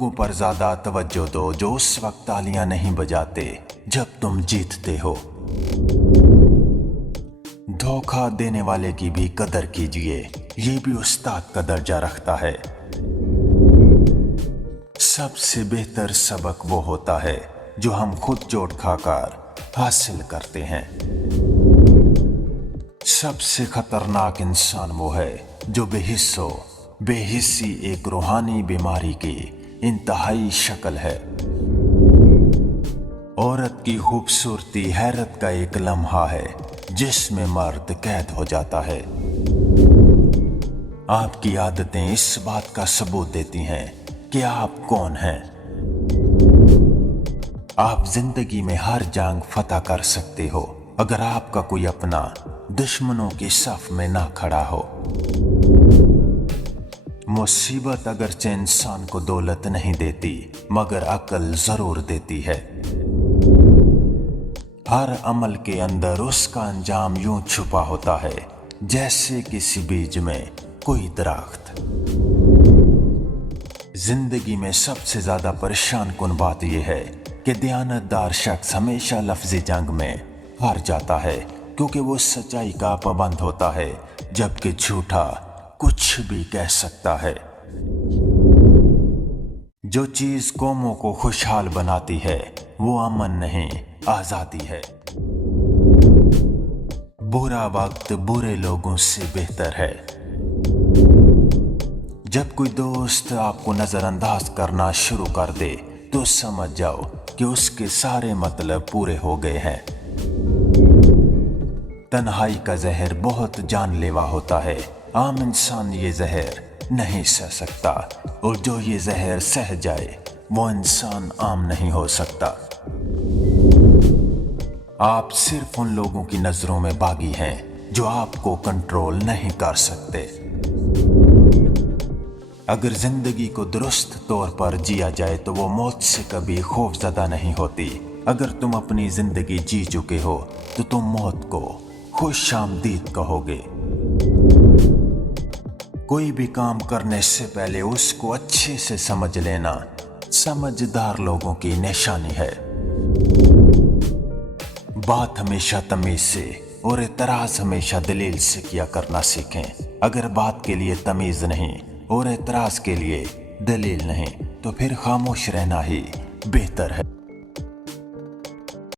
लोगों पर ज्यादा तवज्जो दो जो उस वक्त तालियां नहीं बजाते जब तुम जीतते हो। धोखा देने वाले की भी कदर कीजिए, ये भी उस्ताद का दर्जा रखता है। सबसे बेहतर सबक वो होता है जो हम खुद चोट खाकर हासिल करते हैं। सबसे खतरनाक इंसान वो है जो बेहिस्स हो। बेहिस्सी एक रूहानी बीमारी की इंतहाई शक्ल है। औरत की खूबसूरती हैरत का एक लम्हा है जिसमें मर्द कैद हो जाता है। आपकी आदतें इस बात का सबूत देती हैं कि आप कौन हैं। आप जिंदगी में हर जंग फतह कर सकते हो अगर आपका कोई अपना दुश्मनों के सफ में ना खड़ा हो। मुसीबत अगरचे इंसान को दौलत नहीं देती मगर अक्ल जरूर देती है। हर अमल के अंदर उसका अंजाम यूं छुपा होता है जैसे किसी बीज में कोई दरख्त। जिंदगी में सबसे ज्यादा परेशान कुन बात यह है कि दयानतदार शख्स हमेशा लफ्ज़ी जंग में हार जाता है क्योंकि वो सच्चाई का पाबंद होता है जबकि झूठा कुछ भी कह सकता है। जो चीज कौमों को खुशहाल बनाती है वो अमन नहीं आजादी है। बुरा वक्त बुरे लोगों से बेहतर है। जब कोई दोस्त आपको नजरअंदाज करना शुरू कर दे तो समझ जाओ कि उसके सारे मतलब पूरे हो गए हैं। तन्हाई का जहर बहुत जानलेवा होता है। आम इंसान ये जहर नहीं सह सकता और जो ये जहर सह जाए वो इंसान आम नहीं हो सकता। आप सिर्फ उन लोगों की नजरों में बागी हैं जो आपको कंट्रोल नहीं कर सकते। अगर जिंदगी को दुरुस्त तौर पर जिया जाए तो वो मौत से कभी खौफजदा नहीं होती। अगर तुम अपनी जिंदगी जी चुके हो तो तुम मौत को खुश आमदीद कहोगे। कोई भी काम करने से पहले उसको अच्छे से समझ लेना समझदार लोगों की निशानी है। बात हमेशा तमीज से और एतराज हमेशा दलील से किया करना सीखें। अगर बात के लिए तमीज नहीं और एतराज के लिए दलील नहीं तो फिर खामोश रहना ही बेहतर है।